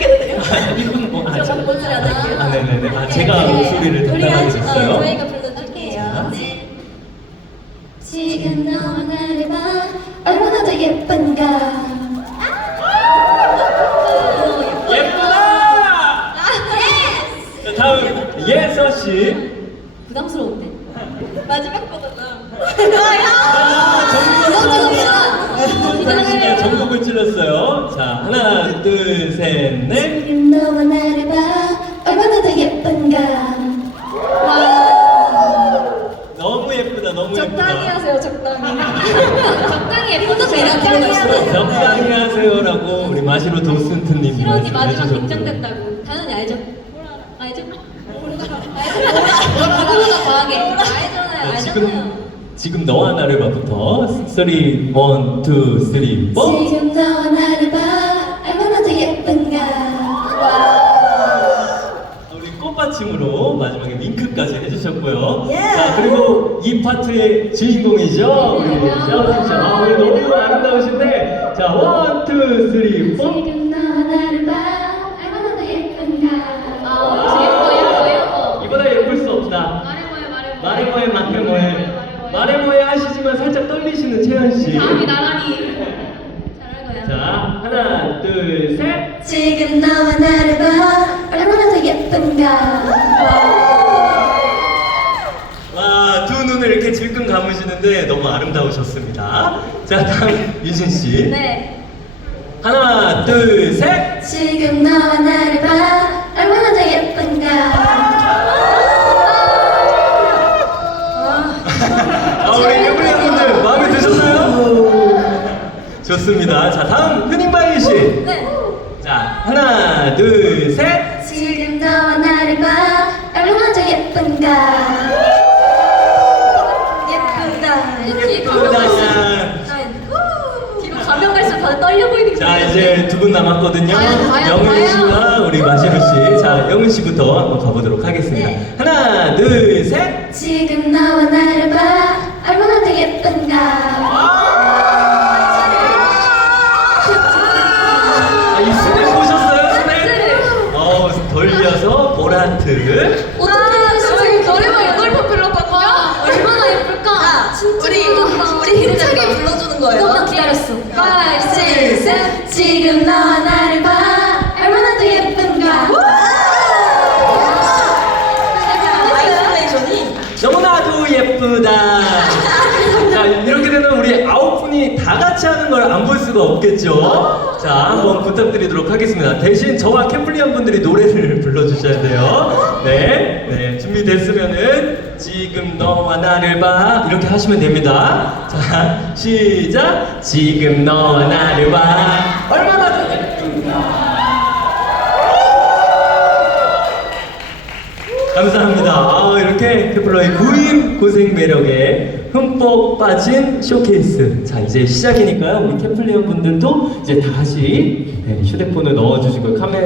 해도 돼요? 이건 뭐 저 목소리 안 할게요. 네네네. 제가 목소리를 담당하게 됐어요. 저희가 불러줄게요. 네. 지금 너와 나를 봐 얼마나 더 예쁜가. 예쁘다! 자, 다음 예서 씨. 부담스러운데? 마지막 거잖아. 전국을 전국을 찔렀어요. 자, 하나, 둘, 셋, 넷. 지금 너와 나를 봐 얼마나 더 예쁜가. 너무 예쁘다, 너무 적당히 예쁘다. 하세요, 적당히. 적당히 예쁘다, 적당히 하세요. 적당히 하세요라고 우리 마시로 도슨트님이 희런이 마지막 말씀해주셨고. 긴장된다고. 당연히 알죠? 알죠? 모르가 과하게. 알잖아요, 알잖아요. 지금 너와 나를 봐부터 3, 1, 2, 3, 4. 지금 너와 나를 봐 얼마나 더 예쁜가. 우리 꽃받침으로 마지막에 윙크까지 해주셨고요. 예. 자, 그리고 이 파트의 주인공이죠. 우리 샤오팅샤. 우리 너무 아름다우신데. 자, 1, 2, 3, 4. 지금 너와 나를 봐 얼마나 더 예쁜가. 예뻐. 이보다 예쁠 수 없다. 말해 뭐해 하시지만 살짝 떨리시는 채연 씨. 다음이 나란히 잘할 거야. 자, 하나, 둘, 셋. 지금 너와 나를 봐 얼마나 더 예쁜가. 와, 두 눈을 이렇게 질끈 감으시는데 너무 아름다우셨습니다. 자, 다음 유진 씨. 네. 하나, 둘, 셋. 지금 너와 나를 봐 얼마나 더 예쁜가. 우리 유부녀분들 마음에 드셨나요? 좋습니다. 자, 다음 흔잉바이 씨. 네. 자, 하나, 둘, 셋. 지금 너와 나를 봐 얼마나 더 예쁜가. 예쁘다. 뒤로 가면 갈수록 다들 떨려 보이는 게 자, 이제 두 분 남았거든요. 과연, 영은 씨와 우리 마시로 씨. 자, 영은 씨부터 한번 가보도록 하겠습니다. 네. 하나, 둘, 셋. 지금 너와 나를 봐 얼마나 더 예쁜가. 이 스냅 보셨어요? 스냅? 돌려서 보라트. 어떻게 지금 노래방 8번 불렀거든요? 얼마나 예쁠까? 진짜 우리 힘차게 불러주는 거예요. 조금만 기다렸어. 5, 6, 7. 지금 너와 나를 봐 얼마나 더 예쁜가. 아이솔레이션이 너무나도 예쁘다. 자, 이렇게 되면 우리 9분이 다 같이 하는 걸 안 볼 수가 없겠죠? 자, 한번 부탁드리도록 하겠습니다. 대신 저와 캠플리언 분들이 노래를 불러주셔야 돼요. 네, 준비됐으면은 지금 너와 나를 봐 이렇게 하시면 됩니다. 자, 시작. 지금 너와 나를 봐 얼마나 더 예쁜가. 감사합니다. 이렇게 케플러의 구임 고생 매력에 흠뻑 빠진 쇼케이스. 자, 이제 시작이니까요. 우리 캠플리언 분들도 이제 다시 휴대폰을 넣어주시고 카메라